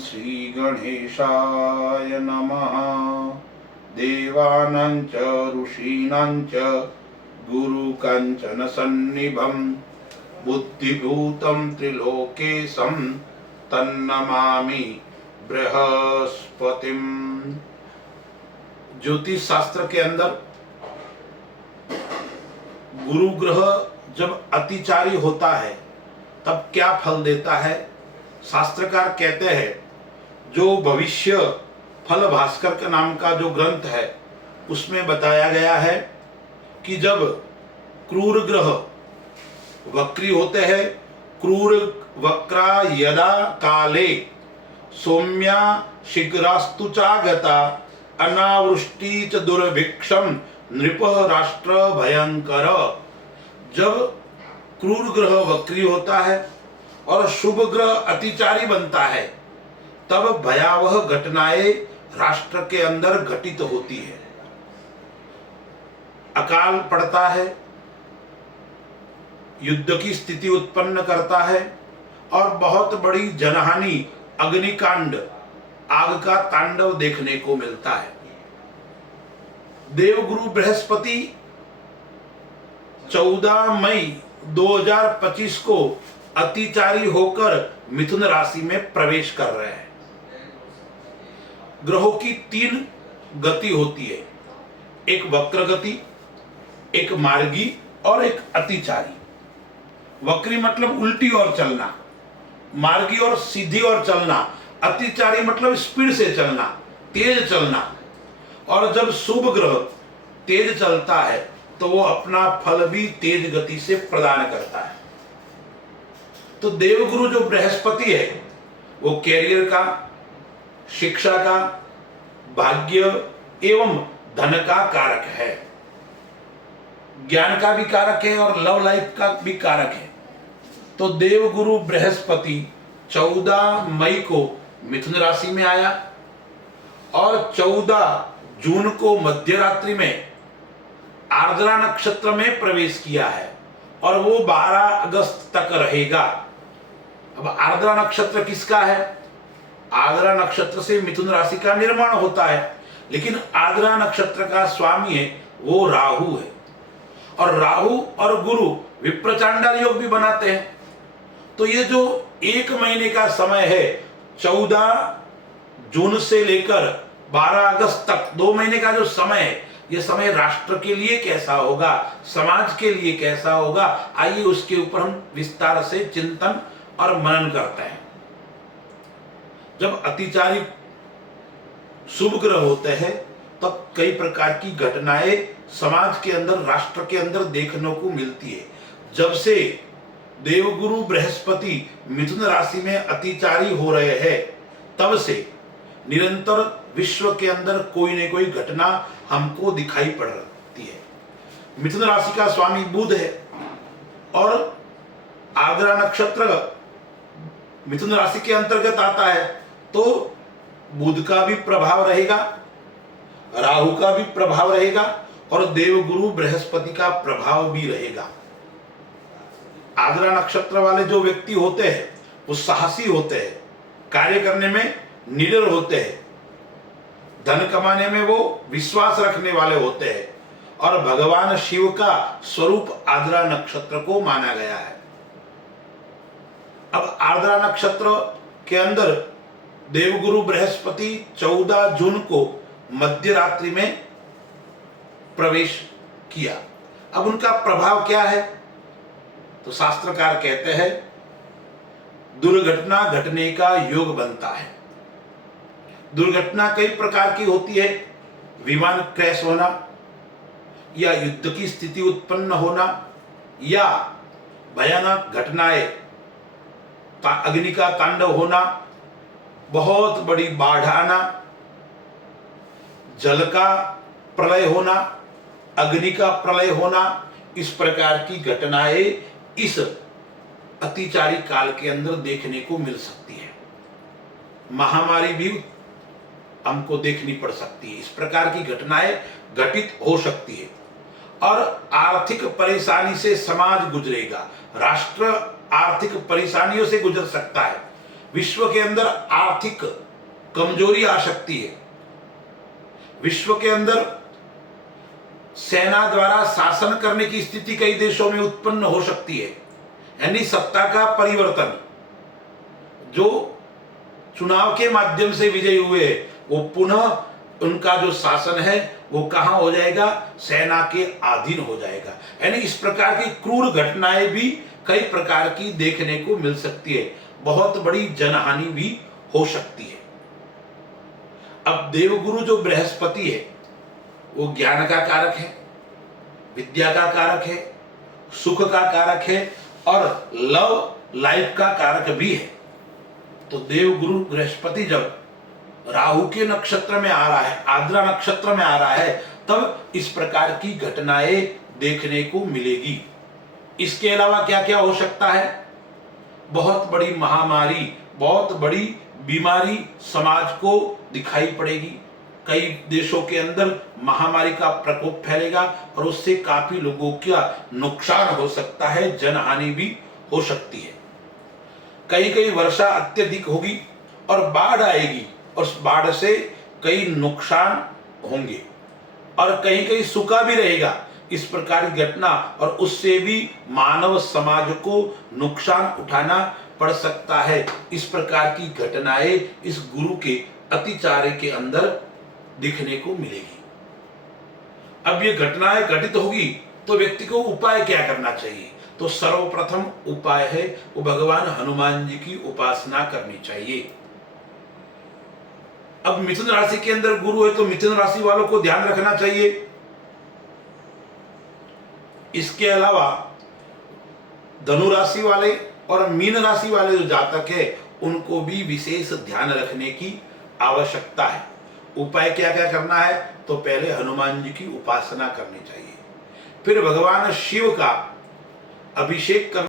श्री गणेशाय नमः। देवानां च ऋषीणां च गुरुकाञ्चन सन्निभं बुद्धिभूतं त्रिलोकेशं तन्नमामि बृहस्पतिम। ज्योतिष शास्त्र के अंदर गुरु ग्रह जब अतिचारी होता है तब क्या फल देता है, शास्त्रकार कहते हैं, जो भविष्य फल भास्कर के नाम का जो ग्रंथ है उसमें बताया गया है कि जब क्रूर ग्रह वक्री होते हैं, क्रूर वक्रा यदा काले सौम्या शीघ्रास्तु चागता अनावृष्टि च दुर्भिक्षम नृप राष्ट्र भयंकर। जब क्रूर ग्रह वक्री होता है और शुभ ग्रह अतिचारी बनता है तब भयावह घटनाएं राष्ट्र के अंदर घटित होती है। अकाल पड़ता है, युद्ध की स्थिति उत्पन्न करता है और बहुत बड़ी जनहानि, अग्निकांड, आग का तांडव देखने को मिलता है। देवगुरु बृहस्पति 14 मई 2025 को अतिचारी होकर मिथुन राशि में प्रवेश कर रहे हैं। ग्रहों की 3 गति होती है, एक वक्र गति, एक मार्गी और एक अतिचारी। वक्री मतलब उल्टी ओर चलना, मार्गी और सीधी ओर चलना, अतिचारी मतलब स्पीड से चलना, तेज चलना। और जब शुभ ग्रह तेज चलता है तो वो अपना फल भी तेज गति से प्रदान करता है। तो देवगुरु जो बृहस्पति है वो कैरियर का, शिक्षा का, भाग्य एवं धन का कारक है, ज्ञान का भी कारक है और लव लाइफ का भी कारक है। तो देवगुरु बृहस्पति 14 मई को मिथुन राशि में आया और 14 जून को मध्य रात्रि में आर्द्रा नक्षत्र में प्रवेश किया है और वो 12 अगस्त तक रहेगा। अब आर्द्रा नक्षत्र किसका है? आर्द्रा नक्षत्र से मिथुन राशि का निर्माण होता है, लेकिन आर्द्रा नक्षत्र का स्वामी है वो राहु है और राहु और गुरु विप्रचांडाल योग भी बनाते हैं। तो ये जो 1 महीने का समय है, 14 जून से लेकर 12 अगस्त तक 2 महीने का जो समय है, ये समय राष्ट्र के लिए कैसा होगा, समाज के लिए कैसा होगा, आइए उसके ऊपर हम विस्तार से चिंतन और मनन करते हैं। जब अतिचारी शुभ ग्रह होते हैं तब कई प्रकार की घटनाएं समाज के अंदर, राष्ट्र के अंदर देखने को मिलती है। जब से देवगुरु बृहस्पति मिथुन राशि में अतिचारी हो रहे हैं तब से निरंतर विश्व के अंदर कोई न कोई घटना हमको दिखाई पड़ती है। मिथुन राशि का स्वामी बुध है और आर्द्रा नक्षत्र मिथुन राशि के अंतर्गत आता है, तो बुध का भी प्रभाव रहेगा, राहु का भी प्रभाव रहेगा और देवगुरु बृहस्पति का प्रभाव भी रहेगा। आर्द्रा नक्षत्र वाले जो व्यक्ति होते हैं वो साहसी होते हैं, कार्य करने में निडर होते हैं, धन कमाने में वो विश्वास रखने वाले होते हैं और भगवान शिव का स्वरूप आर्द्रा नक्षत्र को माना गया है। अब आर्द्रा नक्षत्र के अंदर देवगुरु बृहस्पति 14 जून को मध्य रात्रि में प्रवेश किया। अब उनका प्रभाव क्या है? तो शास्त्रकार कहते हैं दुर्घटना घटने का योग बनता है। दुर्घटना कई प्रकार की होती है, विमान क्रैश होना या युद्ध की स्थिति उत्पन्न होना या भयानक घटनाएं, अग्नि का तांडव होना, बहुत बड़ी बाढ़ आना, जल का प्रलय होना, अग्नि का प्रलय होना, इस प्रकार की घटनाएं इस अतिचारी काल के अंदर देखने को मिल सकती है। महामारी भी हमको देखनी पड़ सकती है। इस प्रकार की घटनाएं घटित हो सकती है और आर्थिक परेशानी से समाज गुजरेगा, राष्ट्र आर्थिक परेशानियों से गुजर सकता है। विश्व के अंदर आर्थिक कमजोरी आ सकती है, विश्व के अंदर सेना द्वारा शासन करने की स्थिति कई देशों में उत्पन्न हो सकती है, यानी सत्ता का परिवर्तन। जो चुनाव के माध्यम से विजयी हुए वो पुनः उनका जो शासन है वो कहां हो जाएगा, सेना के अधीन हो जाएगा। यानी इस प्रकार की क्रूर घटनाएं भी कई प्रकार की देखने को मिल सकती है, बहुत बड़ी जनहानि भी हो सकती है। अब देवगुरु जो बृहस्पति है वो ज्ञान का कारक है, विद्या का कारक है, सुख का कारक है और लव लाइफ का कारक भी है। तो देवगुरु बृहस्पति जब राहु के नक्षत्र में आ रहा है, आर्द्रा नक्षत्र में आ रहा है, तब इस प्रकार की घटनाएं देखने को मिलेगी। इसके अलावा क्या क्या हो सकता है, बहुत बड़ी महामारी, बहुत बड़ी बीमारी समाज को दिखाई पड़ेगी। कई देशों के अंदर महामारी का प्रकोप फैलेगा और उससे काफी लोगों का नुकसान हो सकता है, जनहानि भी हो सकती है। कहीं कहीं वर्षा अत्यधिक होगी और बाढ़ आएगी और उस बाढ़ से कई नुकसान होंगे और कहीं कहीं सूखा भी रहेगा। इस प्रकार की घटना और उससे भी मानव समाज को नुकसान उठाना पड़ सकता है। इस प्रकार की घटनाएं इस गुरु के अतिचार्य के अंदर दिखने को मिलेगी। अब ये घटनाएं घटित होगी तो व्यक्ति को उपाय क्या करना चाहिए, तो सर्वप्रथम उपाय है वो भगवान हनुमान जी की उपासना करनी चाहिए। अब मिथुन राशि के अंदर गुरु है तो मिथुन राशि वालों को ध्यान रखना चाहिए। इसके अलावा धनु राशि वाले और मीन राशि वाले जो जातक है उनको भी विशेष ध्यान रखने की आवश्यकता है। उपाय क्या क्या करना है, तो पहले हनुमान जी की उपासना करनी चाहिए, फिर भगवान शिव का अभिषेक करना